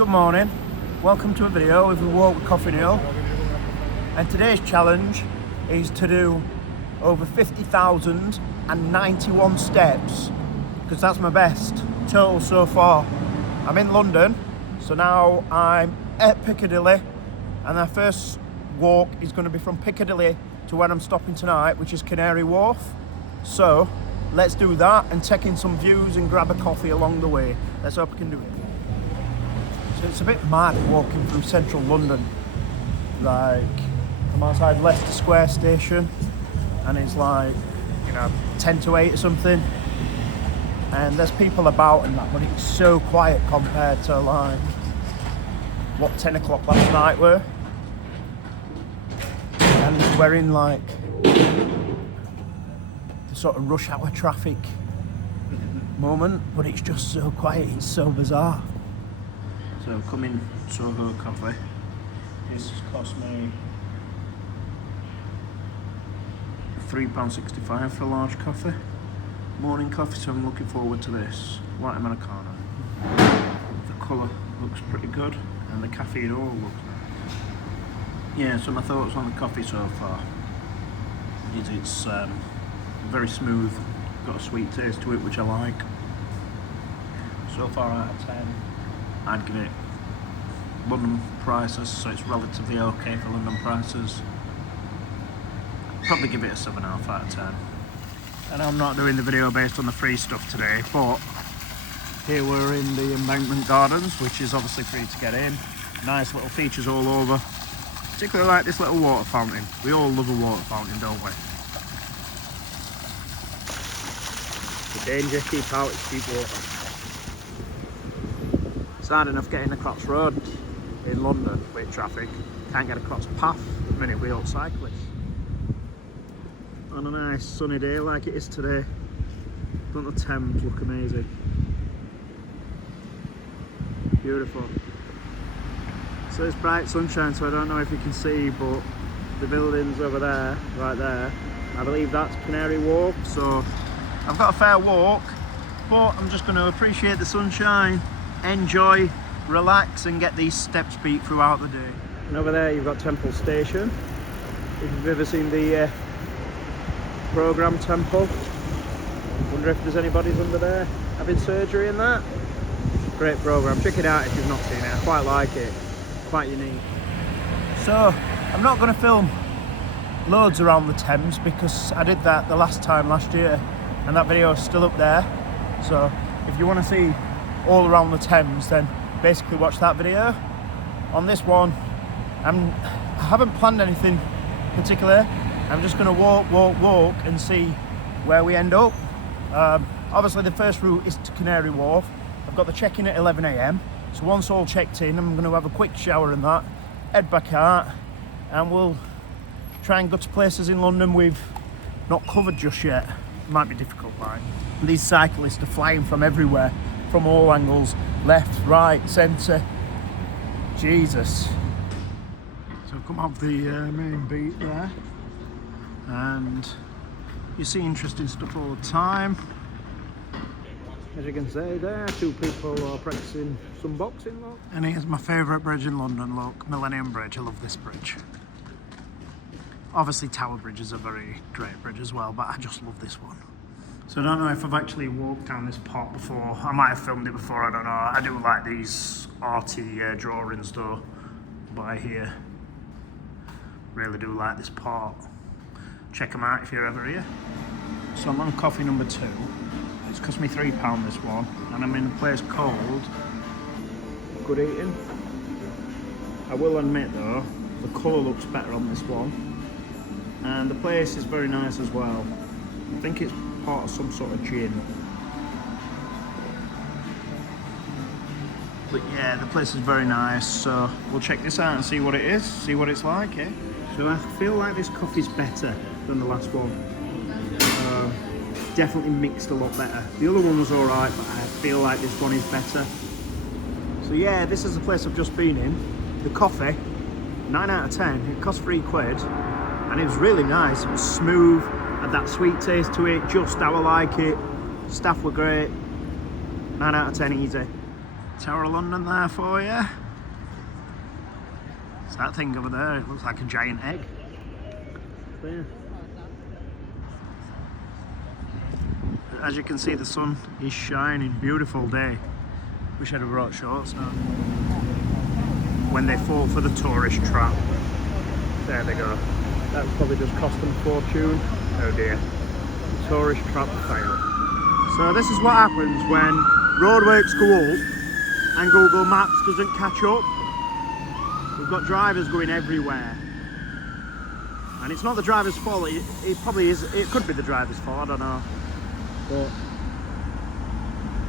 Good morning, welcome to a video with a walk with Coffee Neil, and today's challenge is to do over 50,091 steps, because that's my best total so far. I'm in London, so now I'm at Piccadilly, and our first walk is going to be from Piccadilly to where I'm stopping tonight, which is Canary Wharf. So let's do that and take in some views and grab a coffee along the way. Let's hope I can do it. So it's a bit mad walking through central London. Like, I'm outside Leicester Square station and it's like, 10 to 8 or something. And there's people about and that, but it's so quiet compared to like, what 10 o'clock last night were. And we're in like, the sort of rush hour traffic moment, but it's just so quiet, it's so bizarre. So come in Soho Coffee. This has cost me £3.65 for a large coffee. Morning coffee, so I'm looking forward to this. White Americano. The colour looks pretty good and the caffeine all looks nice. Yeah, so my thoughts on the coffee so far is it's very smooth, got a sweet taste to it which I like. So far out of 10, I'd give it London prices, so it's relatively okay for London prices. I'd probably give it a 7.5 out of 10. And I'm not doing the video based on the free stuff today, but here we're in the Embankment Gardens, which is obviously free to get in. Nice little features all over. Particularly like this little water fountain. We all love a water fountain, don't we? The danger, keep out, it's cheap water. It's hard enough getting across road in London with traffic. Can't get across path the minute we all cyclists. On a nice sunny day like it is today, don't the Thames look amazing? Beautiful. So it's bright sunshine, so I don't know if you can see, but the buildings over there, right there, I believe that's Canary Wharf. So I've got a fair walk, but I'm just going to appreciate the sunshine, enjoy, relax and get these steps beat throughout the day. And over there you've got Temple Station. If you've ever seen the programme Temple, wonder if there's anybody's under there having surgery in that. Great programme, check it out if you've not seen it. I quite like it, quite unique. So I'm not going to film loads around the Thames because I did that the last time last year and that video is still up there. So if you want to see all around the Thames, then basically watch that video. On this one, I haven't planned anything particular. I'm just going to walk and see where we end up. Obviously the first route is to Canary Wharf. I've got the check-in at 11 AM. So once all checked in, I'm going to have a quick shower and that, head back out, and we'll try and go to places in London we've not covered just yet. It might be difficult, right? And these cyclists are flying from everywhere, from all angles, left, right, centre. Jesus. So I've come off the main beat there, and you see interesting stuff all the time. As you can see there, two people are practicing some boxing, look. And here's my favourite bridge in London, look, Millennium Bridge. I love this bridge. Obviously Tower Bridge is a very great bridge as well, but I just love this one. So I don't know if I've actually walked down this part before. I might have filmed it before, I don't know. I do like these arty drawings though, by here. Really do like this part. Check them out if you're ever here. So I'm on coffee number 2. It's cost me £3 this one, and I'm in a place called Good Eating. I will admit though, the colour looks better on this one, and the place is very nice as well. I think it's part of some sort of gin. But yeah, the place is very nice, so we'll check this out and see what it is, see what it's like, eh? So I feel like this coffee's better than the last one. Definitely mixed a lot better. The other one was alright, but I feel like this one is better. So yeah, this is the place I've just been in. The coffee, 9 out of 10. It cost £3, and it was really nice. It was smooth, had that sweet taste to it, just how I like it. Staff were great. 9 out of 10 easy. Tower of London there for you. It's that thing over there, it looks like a giant egg. There. As you can see, the sun is shining, beautiful day. Wish I'd have brought shorts now. When they fall for the tourist trap. There they go. That would probably just cost them a fortune. Oh dear. The tourist trap fail. So this is what happens when roadworks go up and Google Maps doesn't catch up. We've got drivers going everywhere. And it's not the driver's fault, it probably is, it could be the driver's fault, I don't know. But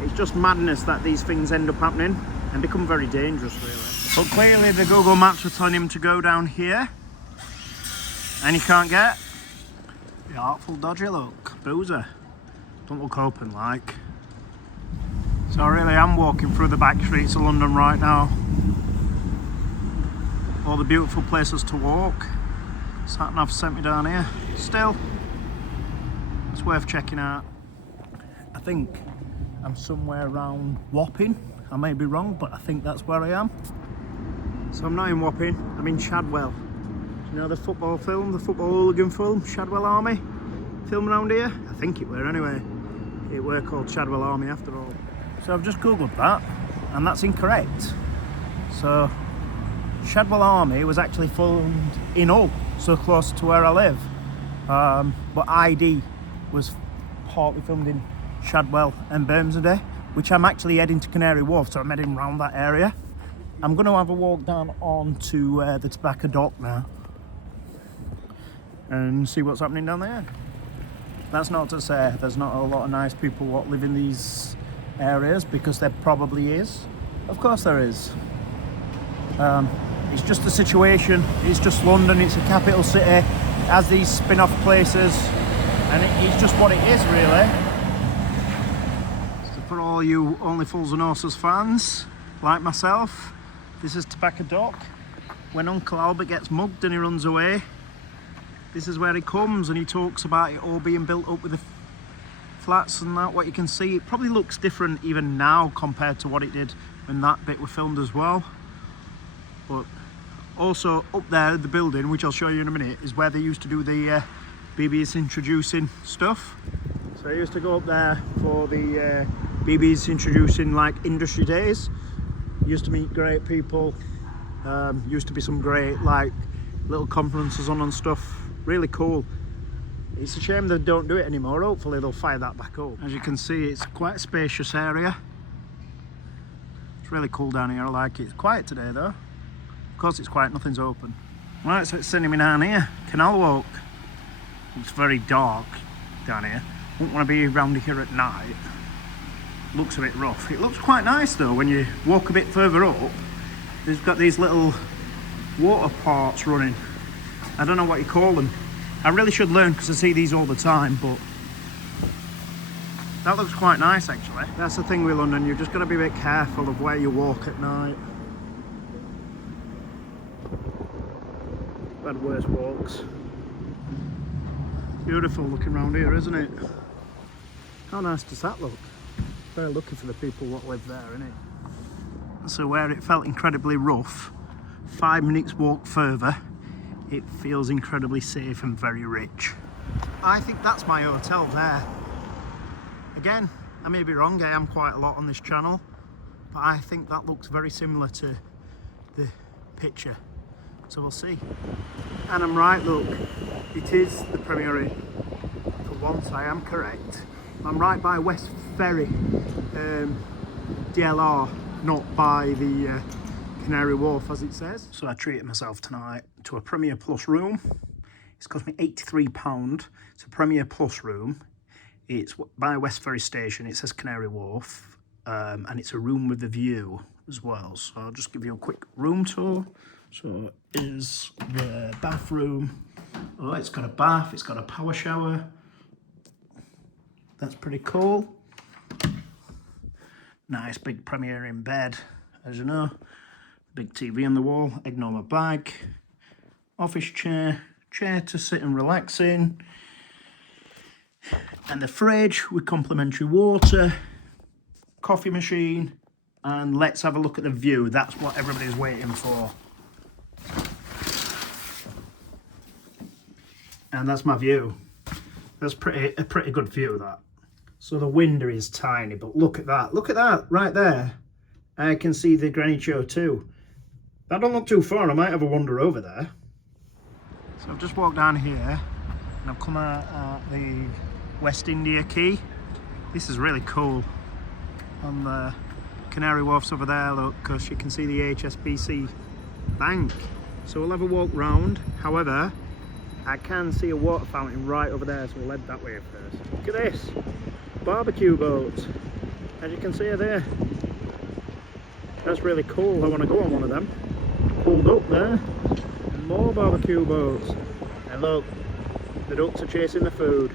it's just madness that these things end up happening and become very dangerous, really. But clearly the Google Maps were telling him to go down here, and he can't get. The Artful Dodgy look, boozer. Don't look open like. So I really am walking through the back streets of London right now. All the beautiful places to walk. Sat nav sent me down here. Still, it's worth checking out. I think I'm somewhere around Wapping. I may be wrong, but I think that's where I am. So I'm not in Wapping, I'm in Shadwell. Do you know the football film, the football hooligan film, Shadwell Army? Film around here? I think it were anyway. It were called Shadwell Army after all. So I've just googled that, and that's incorrect. So Shadwell Army was actually filmed in Hull, so close to where I live. But ID was partly filmed in Shadwell and Bermondsey, which I'm actually heading to Canary Wharf, so I'm heading around that area. I'm going to have a walk down onto the Tobacco Dock now and see what's happening down there. That's not to say there's not a lot of nice people what live in these areas, because there probably is. Of course there is. It's just a situation, it's just London, it's a capital city, it has these spin-off places, and it's just what it is, really. So for all you Only Fools and Horses fans, like myself, this is Tobacco Dock. When Uncle Albert gets mugged and he runs away, this is where he comes, and he talks about it all being built up with the flats and that. What you can see, it probably looks different even now compared to what it did when that bit was filmed as well. But also up there, the building, which I'll show you in a minute, is where they used to do the BB's introducing stuff. So I used to go up there for the BB's introducing like industry days. Used to meet great people. Used to be some great like little conferences on and stuff. Really cool. It's a shame they don't do it anymore. Hopefully they'll fire that back up. As you can see, it's quite a spacious area. It's really cool down here, I like it. It's quiet today though. Of course it's quiet, nothing's open. Right, so it's sending me down here. Canal Walk. It's very dark down here. Wouldn't want to be around here at night. Looks a bit rough. It looks quite nice though when you walk a bit further up. They've got these little water parts running. I don't know what you call them. I really should learn because I see these all the time, but that looks quite nice actually. That's the thing with London, you've just got to be a bit careful of where you walk at night. I've had worse walks. Beautiful looking around here, isn't it? How nice does that look? Very lucky for the people that live there, isn't it? So where it felt incredibly rough, 5 minutes walk further, it feels incredibly safe and very rich. I think that's my hotel there. Again, I may be wrong, I am quite a lot on this channel, but I think that looks very similar to the picture. So we'll see. And I'm right, look, it is the Premier Inn. For once I am correct. I'm right by West Ferry, DLR, not by the Canary Wharf as it says. So I treated myself tonight to a Premier Plus room. It's cost me £83. It's a Premier Plus room. It's by West Ferry Station. It says Canary Wharf, and it's a room with a view as well. So I'll just give you a quick room tour. So is the bathroom. Oh, it's got a bath. It's got a power shower. That's pretty cool. Nice big Premier Inn bed, as you know. Big TV on the wall, ignore my bag. Office chair, chair to sit and relax in. And the fridge with complimentary water, coffee machine, and let's have a look at the view. That's what everybody's waiting for. And that's my view. That's a pretty good view, that. So the window is tiny, but look at that right there. I can see the Greenwich O2. That don't look too far. I might have a wander over there. So I've just walked down here and I've come out at the West India Quay. This is really cool. On the Canary Wharf's over there, look, because you can see the HSBC bank. So we'll have a walk round. However, I can see a water fountain right over there, so we'll head that way first. Look at this, barbecue boats. As you can see there. That's really cool. I want to go on one of them. Pulled up there. And more barbecue boats. And look, the ducks are chasing the food.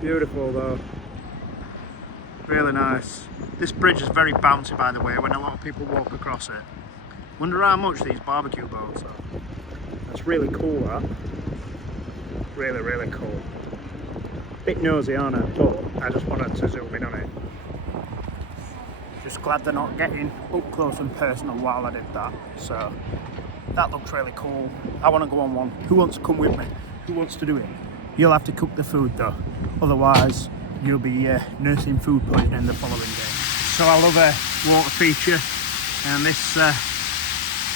Beautiful though. Really nice. This bridge is very bouncy, by the way, when a lot of people walk across it. Wonder how much these barbecue boats are. That's really cool, that. Really, really cool. Bit nosy, aren't I? But I just wanted to zoom in on it. Just glad they're not getting up close and personal while I did that. So that looks really cool. I want to go on one. Who wants to come with me? Who wants to do it? You'll have to cook the food though. Otherwise, you'll be nursing food poisoning the following day. So I love a water feature, and this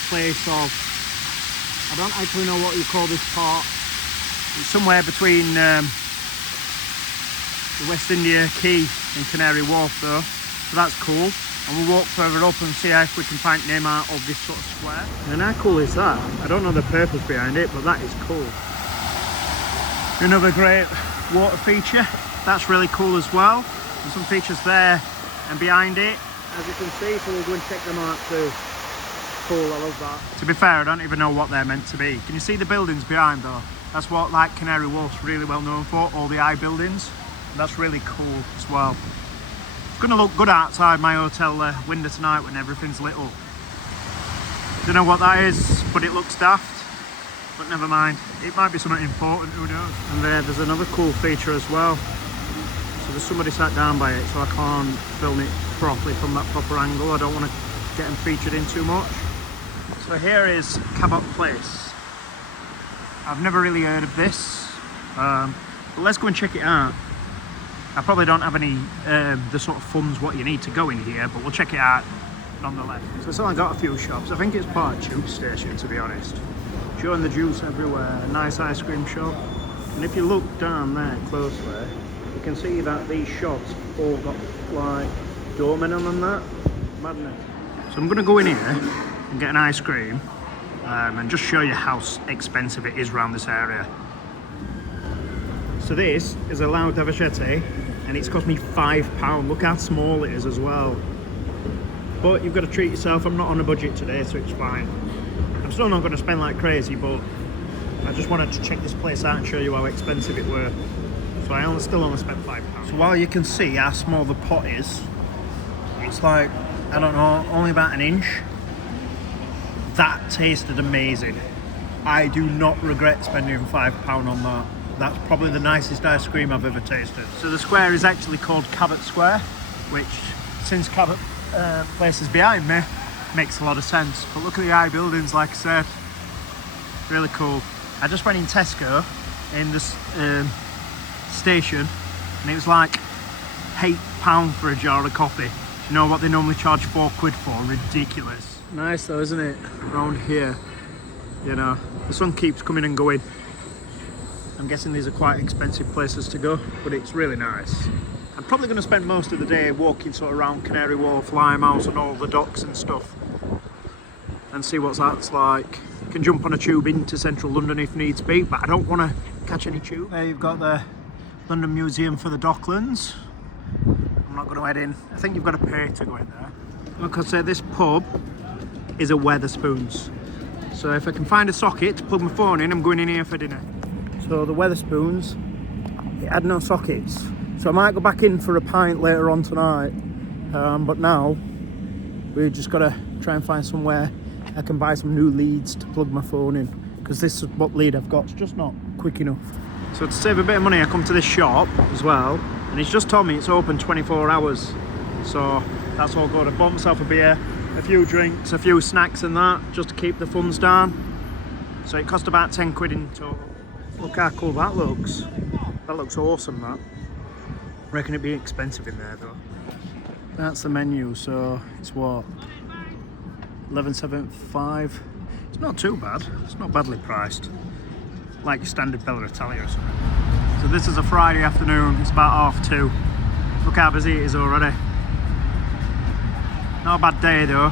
place of, I don't actually know what you call this part. It's somewhere between the West India Quay and Canary Wharf though. So that's cool. And we'll walk further up and see if we can find the name out of this sort of square. And how cool is that? I don't know the purpose behind it, but that is cool. Another great water feature. That's really cool as well. There's some features there and behind it, as you can see, so we'll go and check them out too. Cool, I love that. To be fair, I don't even know what they're meant to be. Can you see the buildings behind though? That's what like Canary Wharf's really well known for, all the eye buildings. And that's really cool as well. It's going to look good outside my hotel window tonight when everything's lit up. Don't know what that is, but it looks daft. But never mind, it might be something important, who knows. And there's another cool feature as well. So there's somebody sat down by it, so I can't film it properly from that proper angle. I don't want to get them featured in too much. So here is Cabot Place. I've never really heard of this, but let's go and check it out. I probably don't have any the sort of funds what you need to go in here, but we'll check it out nonetheless. So it's only got a few shops. I think it's part of Tube Station, to be honest. Showing the juice everywhere, a nice ice cream shop. And if you look down there closely, you can see that these shops all got like doormen on them, that. Madness. So I'm going to go in here and get an ice cream and just show you how expensive it is around this area. So this is a La Davachette, and it's cost me £5. Look how small it is as well. But you've got to treat yourself. I'm not on a budget today, so it's fine. I'm still not going to spend like crazy, but I just wanted to check this place out and show you how expensive it were. So I still only spent £5. So while you can see how small the pot is, it's like, I don't know, only about an inch. That tasted amazing. I do not regret spending £5 on that. That's probably the nicest ice cream I've ever tasted. So the square is actually called Cabot Square, which, since Cabot Place is behind me, makes a lot of sense. But look at the high buildings, like I said, really cool. I just went in Tesco in this station, and it was like £8 for a jar of coffee. Do you know what they normally charge £4 for? Ridiculous. Nice though, isn't it? Around here, you know, the sun keeps coming and going. I'm guessing these are quite expensive places to go, but it's really nice. I'm probably going to spend most of the day walking sort of around Canary Wharf, Limehouse and all the docks and stuff, and see what that's like. You can jump on a tube into central London if needs be, but I don't want to catch any tube. There you've got the London Museum for the Docklands. I'm not going to head in. I think you've got to pay to go in there. Like I said, this pub is a Wetherspoons. So if I can find a socket to plug my phone in, I'm going in here for dinner. So the Wetherspoons, it had no sockets. So I might go back in for a pint later on tonight. But now, we've just got to try and find somewhere I can buy some new leads to plug my phone in. Because this is what lead I've got, it's just not quick enough. So to save a bit of money, I come to this shop as well. And he's just told me it's open 24 hours. So That's all good. I bought myself a beer, a few drinks, a few snacks and that, just to keep the funds down. So it cost about 10 quid in total. Look how cool that looks. That looks awesome, that. I reckon it'd be expensive in there though. That's the menu, so it's what? $11.75. It's not too bad. It's not badly priced. Like your standard Bella Italia or something. So this is a Friday afternoon. It's about 2:30. Look how busy it is already. Not a bad day though.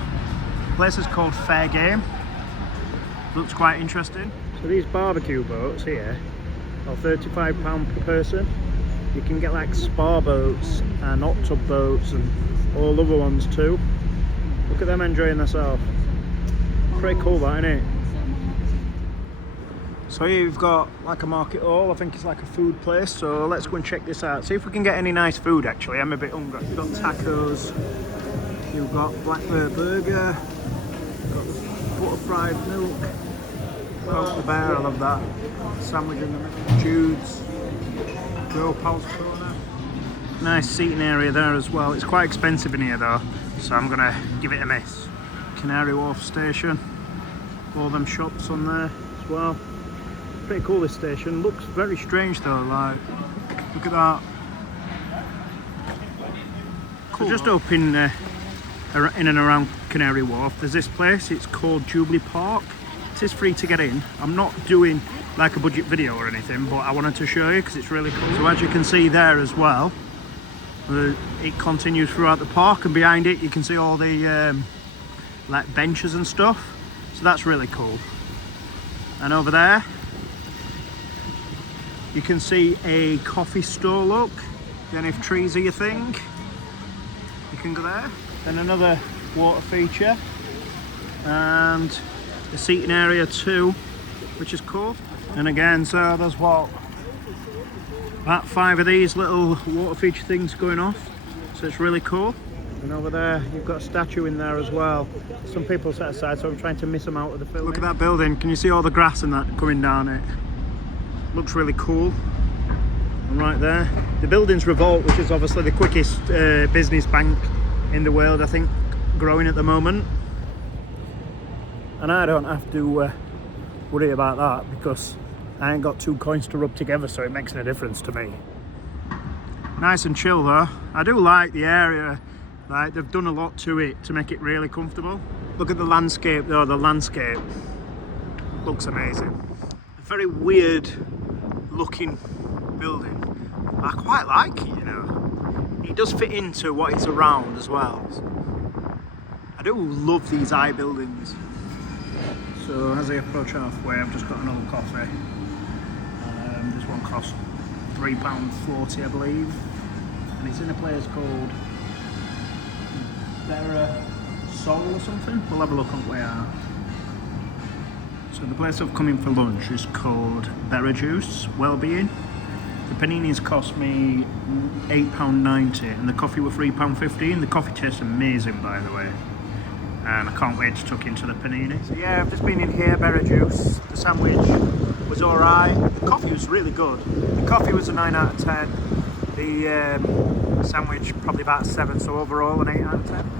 The place is called Fair Game. Looks quite interesting. So these barbecue boats here are £35 per person. You can get like spa boats and hot tub boats and all other ones too. Look at them enjoying themselves. Pretty cool that, isn't it? So here you've got like a market hall. I think it's like a food place. So let's go and check this out. See if we can get any nice food actually. I'm a bit hungry. You've got tacos. You've got blackbird burger. You've got butter fried milk. Post the bear, I love that. Sandwich in the middle. Jude's. Joe Paul's corner. Nice seating area there as well. It's quite expensive in here though, so I'm gonna give it a miss. Canary Wharf station. All them shops on there as well. Pretty cool this station. Looks very strange though, like look at that. Cool. So just up in and around Canary Wharf, there's this place. It's called Jubilee Park. It is free to get in. I'm not doing like a budget video or anything, but I wanted to show you because it's really cool. So as you can see there as well, it continues throughout the park, and behind it you can see all the like benches and stuff. So that's really cool. And over there you can see a coffee store. Look, then if trees are your thing, you can go there. Then another water feature and the seating area too, which is cool. And again, so there's what, about 5 of these little water feature things going off, so it's really cool. And over there you've got a statue in there as well. Some people set aside, so I'm trying to miss them out of the film. Look at that building. Can you see all the grass and that coming down it? Looks really cool. And right there, the building's Revolt, which is obviously the quickest business bank in the world, I think, growing at the moment. And I don't have to worry about that because I ain't got 2 coins to rub together, so it makes no difference to me. Nice and chill though. I do like the area. Like, they've done a lot to it to make it really comfortable. Look at the landscape though. The landscape looks amazing. A very weird looking building. I quite like it, you know. It does fit into what it's around as well. I do love these high buildings. So as I approach halfway, I've just got an old coffee. This one costs £3.40, I believe, and it's in a place called Berra Soul or something. We'll have a look on where we are. So the place I've come in for lunch is called Berra Juice Wellbeing. The paninis cost me £8.90 and the coffee were £3.50. The coffee tastes amazing, by the way. And I can't wait to tuck into the panini. So yeah, I've just been in here, Berra Juice. The sandwich was alright. The coffee was really good. The coffee was a 9 out of 10. The sandwich probably about a 7, so overall an 8 out of 10.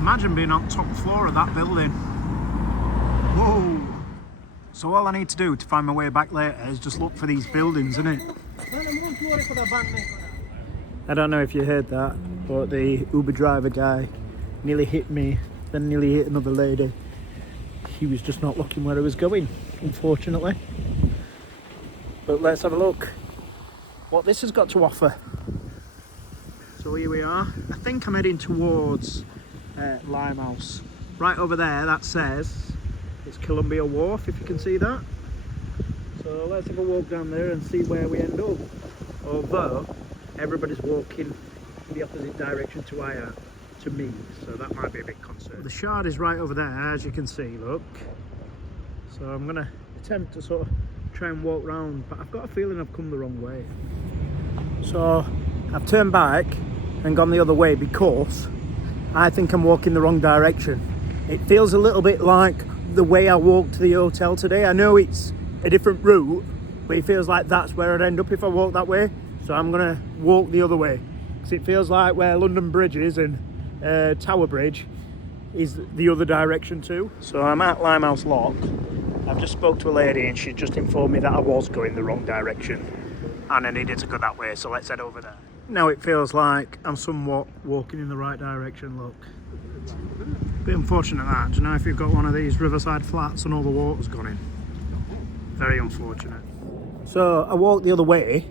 Imagine being on top floor of that building. Whoa! So all I need to do to find my way back later is just look for these buildings, innit? I don't know if you heard that, but the Uber driver guy nearly hit me, then nearly hit another lady. He was just not looking where he was going, unfortunately. But let's have a look what this has got to offer. So here we are. I think I'm heading towards Limehouse. Right over there, that says it's Columbia Wharf, if you can see that. So let's have a walk down there and see where we end up. Although everybody's walking in the opposite direction to me, so that might be a bit concerning. The Shard is right over there, as you can see, look. So I'm gonna attempt to sort of try and walk round, but I've got a feeling I've come the wrong way. So I've turned back and gone the other way because I think I'm walking the wrong direction. It feels a little bit like the way I walked to the hotel today. I know it's a different route, but it feels like that's where I'd end up if I walk that way. So I'm gonna walk the other way because it feels like where London Bridge is and Tower Bridge is the other direction too. So I'm at Limehouse Lock. I've just spoke to a lady and she just informed me that I was going the wrong direction and I needed to go that way, so let's head over there. Now it feels like I'm somewhat walking in the right direction, look. Bit unfortunate that. Do you know if you've got one of these riverside flats and all the water's gone in? Very unfortunate. So I walked the other way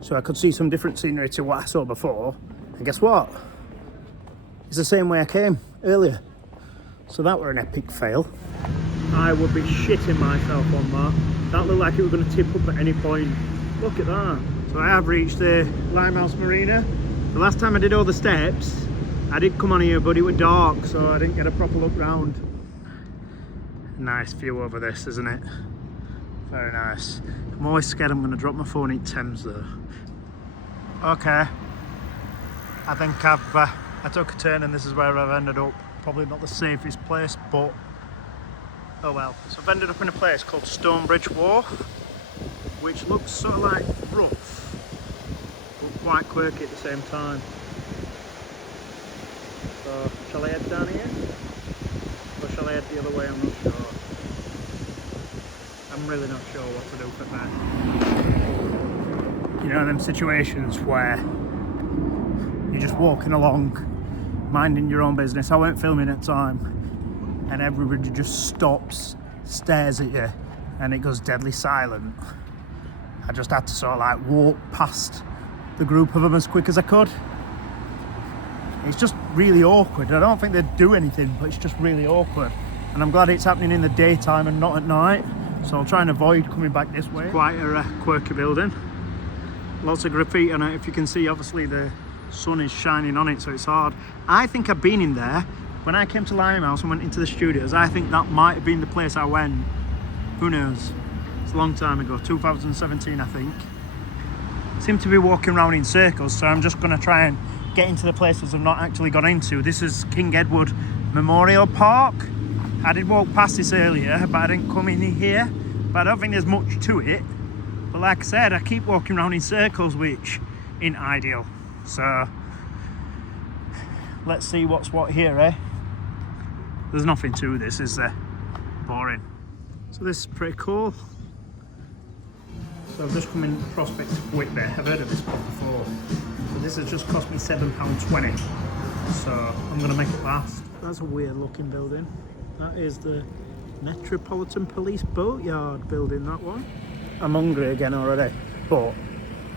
so I could see some different scenery to what I saw before, and guess what? It's the same way I came earlier. So that were an epic fail. I would be shitting myself on that. That looked like it was going to tip up at any point. Look at that. So I have reached the Limehouse Marina. The last time I did all the steps, I did come on here, but it was dark, so I didn't get a proper look round. Nice view over this, isn't it? Very nice. I'm always scared I'm going to drop my phone in Thames though. Okay. I think I took a turn and this is where I've ended up. Probably not the safest place, but oh well. So I've ended up in a place called Stonebridge Wharf, which looks sort of like rough, but quite quirky at the same time. So, shall I head down here? Or shall I head the other way? I'm not sure. I'm really not sure what to do for that. You know, them situations where you're just walking along, minding your own business. I weren't filming at the time, and everybody just stops, stares at you, and it goes deadly silent. I just had to sort of like walk past the group of them as quick as I could. It's just really awkward. I don't think they'd do anything, but it's just really awkward. And I'm glad it's happening in the daytime and not at night. So I'll try and avoid coming back this way. It's quite a quirky building. Lots of graffiti on it. If you can see, obviously the sun is shining on it, so it's hard. I think I've been in there. When I came to Limehouse and went into the studios, I think that might have been the place I went. Who knows? It's a long time ago, 2017 I think. Seem to be walking around in circles, so I'm just going to try and get into the places I've not actually got into. This is King Edward Memorial Park. I did walk past this earlier, but I didn't come in here. But I don't think there's much to it. But like I said, I keep walking around in circles, which ain't ideal. So let's see what's what here, eh? There's nothing to this, is there? Boring. So this is pretty cool. So I've just come in Prospect Whitby. I've heard of this one before. So this has just cost me £7.20. So I'm going to make it last. That's a weird looking building. That is the Metropolitan Police Boatyard building, that one. I'm hungry again already, but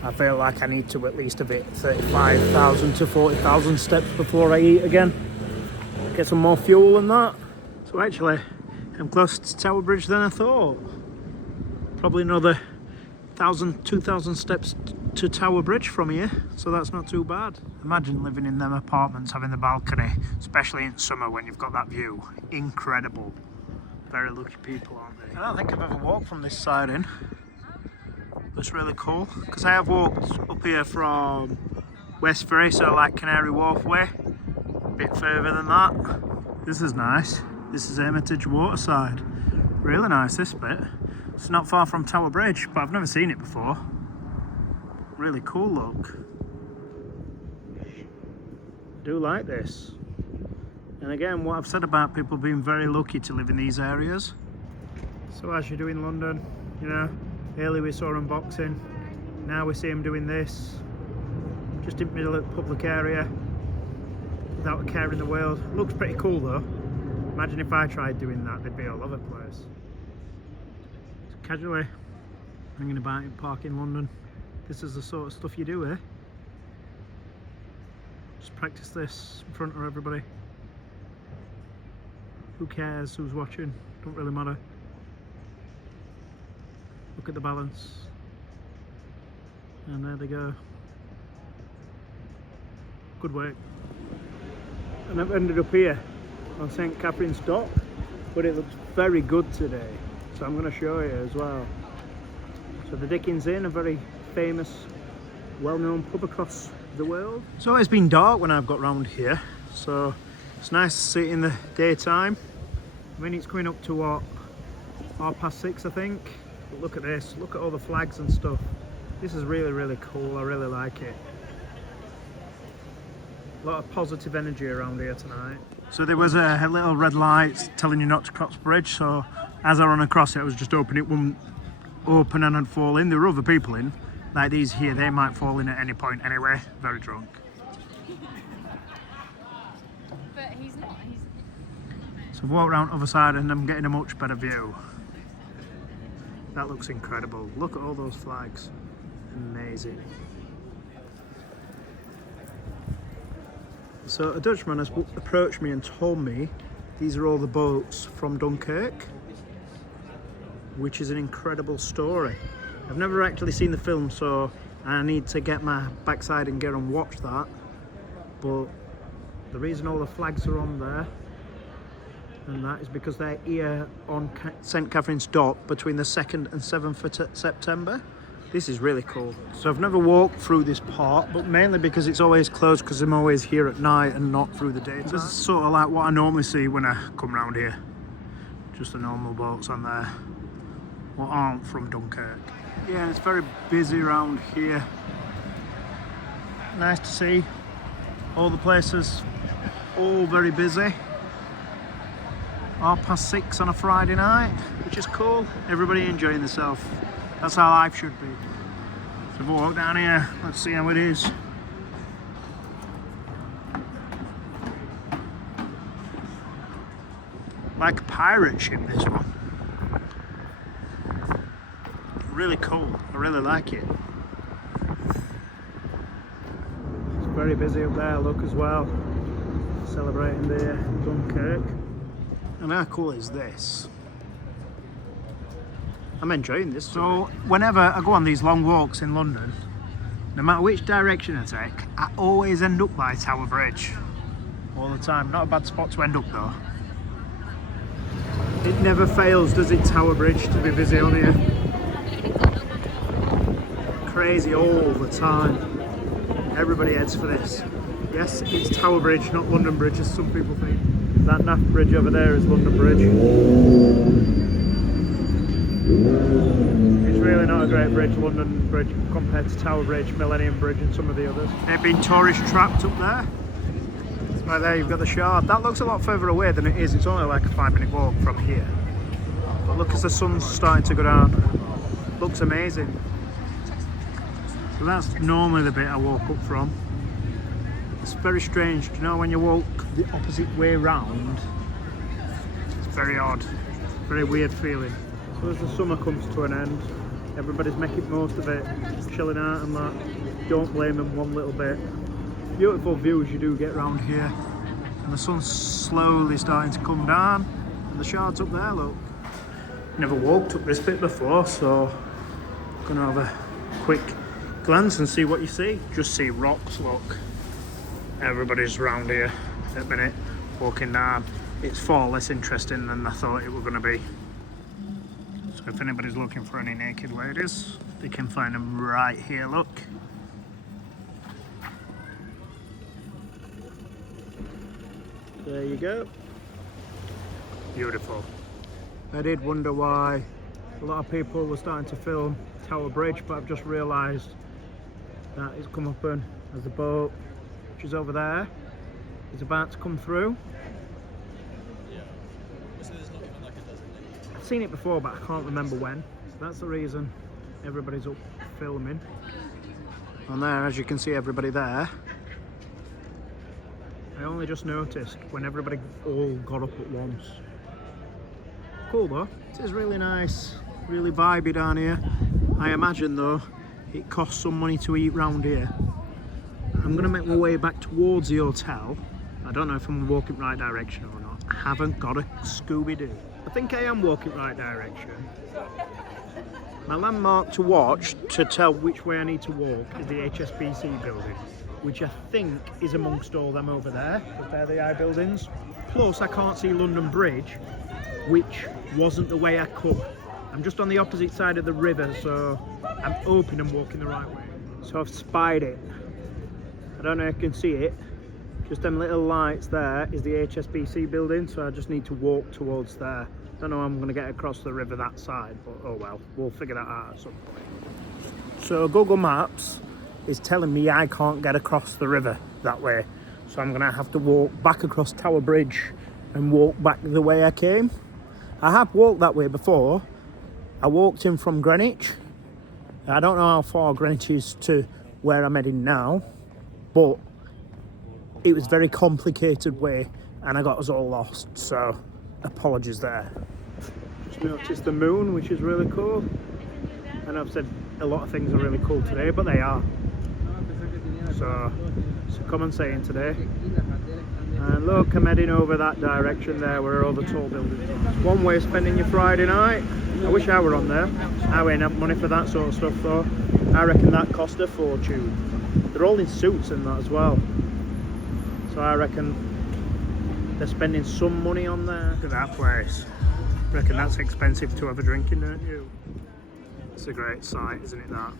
I feel like I need to at least a bit 35,000 to 40,000 steps before I eat again. Get some more fuel and that. So actually, I'm closer to Tower Bridge than I thought. Probably another 1,000, 2,000 steps to Tower Bridge from here, so that's not too bad. Imagine living in them apartments, having the balcony, especially in summer when you've got that view. Incredible. Very lucky people, aren't they? I don't think I've ever walked from this side in. That's really cool, because I have walked up here from Westbury, so like Canary Wharf way, a bit further than that. This is nice. This is Hermitage Waterside. Really nice, this bit. It's not far from Tower Bridge, but I've never seen it before. Really cool look. I do like this. And again, what I've said about people being very lucky to live in these areas. So as you do in London, you know, earlier we saw them boxing, now we see them doing this, just in the middle of the public area, without a care in the world. Looks pretty cool though. Imagine if I tried doing that, they'd be all over the place. So casually hanging about in park in London. This is the sort of stuff you do, eh? Just practice this in front of everybody. Who cares who's watching? Don't really matter. Look at the balance. And there they go. Good work. And I've ended up here on St. Catherine's Dock, but it looks very good today. So I'm going to show you as well. So the Dickens Inn, a very famous, well-known pub across the world. So it's been dark when I've got round here, so it's nice to see it in the daytime. I mean, it's coming up to what, 6:30 I think. But look at this, look at all the flags and stuff. This is really, really cool. I really like it. A lot of positive energy around here tonight. So there was a little red light telling you not to cross the bridge, so as I run across it, I was just hoping it wouldn't open and I'd fall in. There were other people in, like these here, they might fall in at any point anyway, very drunk. But he's not, So I've walked around the other side and I'm getting a much better view. That looks incredible. Look at all those flags. Amazing. So a Dutchman has approached me and told me these are all the boats from Dunkirk, which is an incredible story. I've never actually seen the film, so I need to get my backside and get and watch that. But the reason all the flags are on there and that is because they're here on St Catherine's Dock between the 2nd and 7th of September. This is really cool. So I've never walked through this part, but mainly because it's always closed because I'm always here at night and not through the daytime. This is sort of like what I normally see when I come around here. Just the normal boats on there, what aren't from Dunkirk. Yeah, it's very busy around here. Nice to see all the places, all very busy. 6:30 on a Friday night, which is cool. Everybody enjoying themselves. That's how life should be. So we'll walk down here, let's see how it is. Like a pirate ship, this one. Really cool, I really like it. It's very busy up there, look as well. Celebrating the Dunkirk. And how cool is this? I'm enjoying this. So whenever I go on these long walks in London, no matter which direction I take, I always end up by Tower Bridge. All the time. Not a bad spot to end up though. It never fails, does it, Tower Bridge, to be busy on here. Crazy all the time. Everybody heads for this. Yes, it's Tower Bridge, not London Bridge, as some people think. That naff bridge over there is London Bridge. It's really not a great bridge, London Bridge, compared to Tower Bridge, Millennium Bridge and some of the others. They've been tourist trapped up there. Right there you've got the Shard. That looks a lot further away than it is. It's only like a 5-minute walk from here. But look as the sun's starting to go down. Looks amazing. So that's normally the bit I walk up from. It's very strange, do you know, when you walk the opposite way round, it's very odd, very weird feeling. So as the summer comes to an end, everybody's making most of it, chilling out and that. Don't blame them one little bit. Beautiful views you do get around here, and the sun's slowly starting to come down, and the Shard's up there, look. Never walked up this bit before, so I'm gonna have a quick glance and see what you see. Just see rocks, look. Everybody's around here at the minute, walking down. It's far less interesting than I thought it was going to be. So if anybody's looking for any naked ladies, they can find them right here, look. There you go. Beautiful. I did wonder why a lot of people were starting to film Tower Bridge, but I've just realised that it's come up and as the boat, which is over there, is about to come through. I've seen it before, but I can't remember when. So that's the reason everybody's up filming. And there, as you can see, everybody there. I only just noticed when everybody all got up at once. Cool though. It is really nice, really vibey down here. I imagine though, it costs some money to eat round here. I'm going to make my way back towards the hotel. I don't know if I'm walking right direction or not. I haven't got a Scooby-Doo. I think I am walking right direction. My landmark to watch to tell which way I need to walk is the HSBC building, which I think is amongst all them over there, because they're the high buildings. Plus I can't see London Bridge, which wasn't the way I come. I'm just on the opposite side of the river, so I'm hoping I'm walking the right way. So I've spied it. I don't know if you can see it. Just them little lights there is the HSBC building, so I just need to walk towards there. Don't know how I'm going to get across the river that side, but oh well, we'll figure that out at some point. So Google Maps is telling me I can't get across the river that way. So I'm gonna have to walk back across Tower Bridge and walk back the way I came. I have walked that way before. I walked in from Greenwich. I don't know how far Greenwich is to where I'm heading now, but it was a very complicated way and I got us all lost, so apologies there. Just noticed the moon, which is really cool. And I've said a lot of things are really cool today, but they are. So it's a common saying today. And look, I'm heading over that direction there where all the tall buildings are. It's one way of spending your Friday night. I wish I were on there. I ain't have money for that sort of stuff though. I reckon that cost a fortune. They're all in suits and that as well. So I reckon they're spending some money on there. Look at that place. I reckon that's expensive to have a drink in, don't you? It's a great sight, isn't it, that?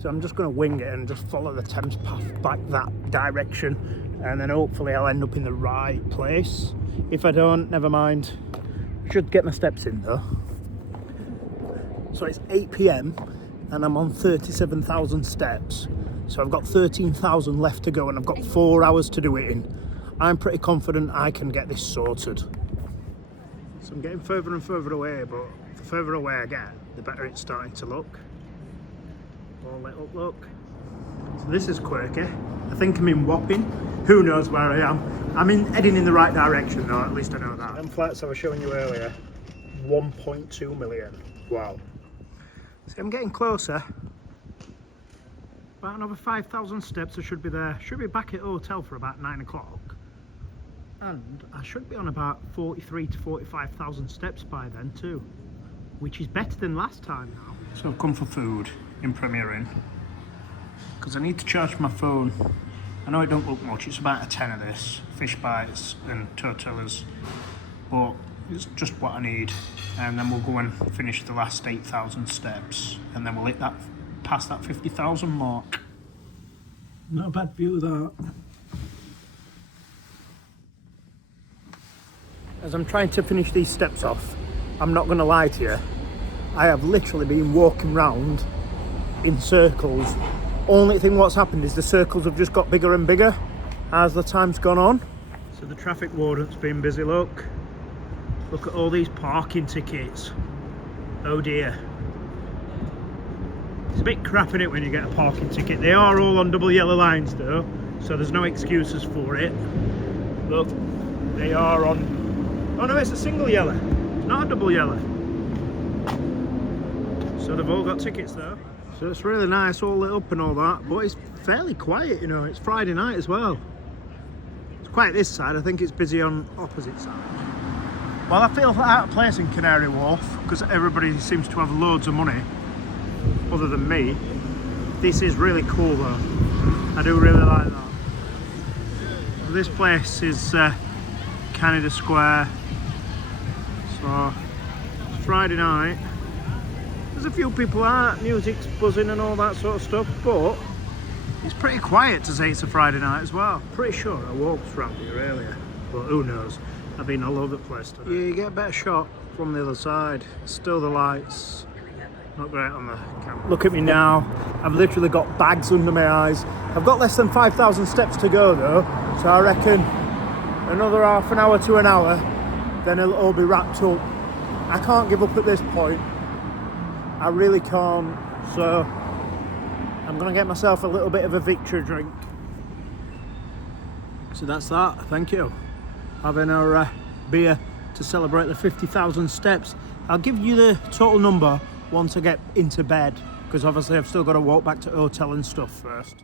So I'm just going to wing it and just follow the Thames path back that direction, and then hopefully I'll end up in the right place. If I don't, never mind. I should get my steps in though. So it's 8 PM and I'm on 37,000 steps. So I've got 13,000 left to go and I've got 4 hours to do it in. I'm pretty confident I can get this sorted. So I'm getting further and further away, but the further away I get, the better it's starting to look. All lit up, look. So this is quirky. I think I'm in Wapping. Who knows where I am? I'm heading in the right direction though, at least I know that. Them flats I was showing you earlier, 1.2 million. Wow. See, I'm getting closer. About another 5,000 steps I should be there. Should be back at the hotel for about 9 o'clock. And I should be on about 43 to 45,000 steps by then too. Which is better than last time now. So I've come for food in Premier Inn. Because I need to charge my phone. I know it don't look much, it's about a tenner this. Fish bites and tortillas. But it's just what I need. And then we'll go and finish the last 8,000 steps. And then we'll hit that, past that 50,000 mark. Not a bad view of that. As I'm trying to finish these steps off, I'm not going to lie to you. I have literally been walking round in circles. Only thing what's happened is the circles have just got bigger and bigger as the time's gone on. So the traffic warden's been busy, look. Look at all these parking tickets. Oh dear. It's a bit crap, innit, when you get a parking ticket. They are all on double yellow lines though, so there's no excuses for it. Look, they are on... Oh no, it's a single yellow, not a double yellow. So they've all got tickets though. So it's really nice, all lit up and all that, but it's fairly quiet, you know, it's Friday night as well. It's quiet this side, I think it's busy on opposite side. Well, I feel out of place in Canary Wharf, because everybody seems to have loads of money, other than me. This is really cool though, I do really like that. This place is Canada Square, so it's Friday night. There's a few people out, music's buzzing and all that sort of stuff, but it's pretty quiet to say it's a Friday night as well. Pretty sure I walked around here earlier, but who knows. I've been all over the place today. Yeah, you get a better shot from the other side. Still the lights, not great on the camera. Look at me now, I've literally got bags under my eyes. I've got less than 5,000 steps to go though, so I reckon another half an hour to an hour, then it'll all be wrapped up. I can't give up at this point. I really can't, so I'm gonna get myself a little bit of a victory drink. So that's that, thank you. Having a beer to celebrate the 50,000 steps. I'll give you the total number once I get into bed, because obviously I've still got to walk back to the hotel and stuff first.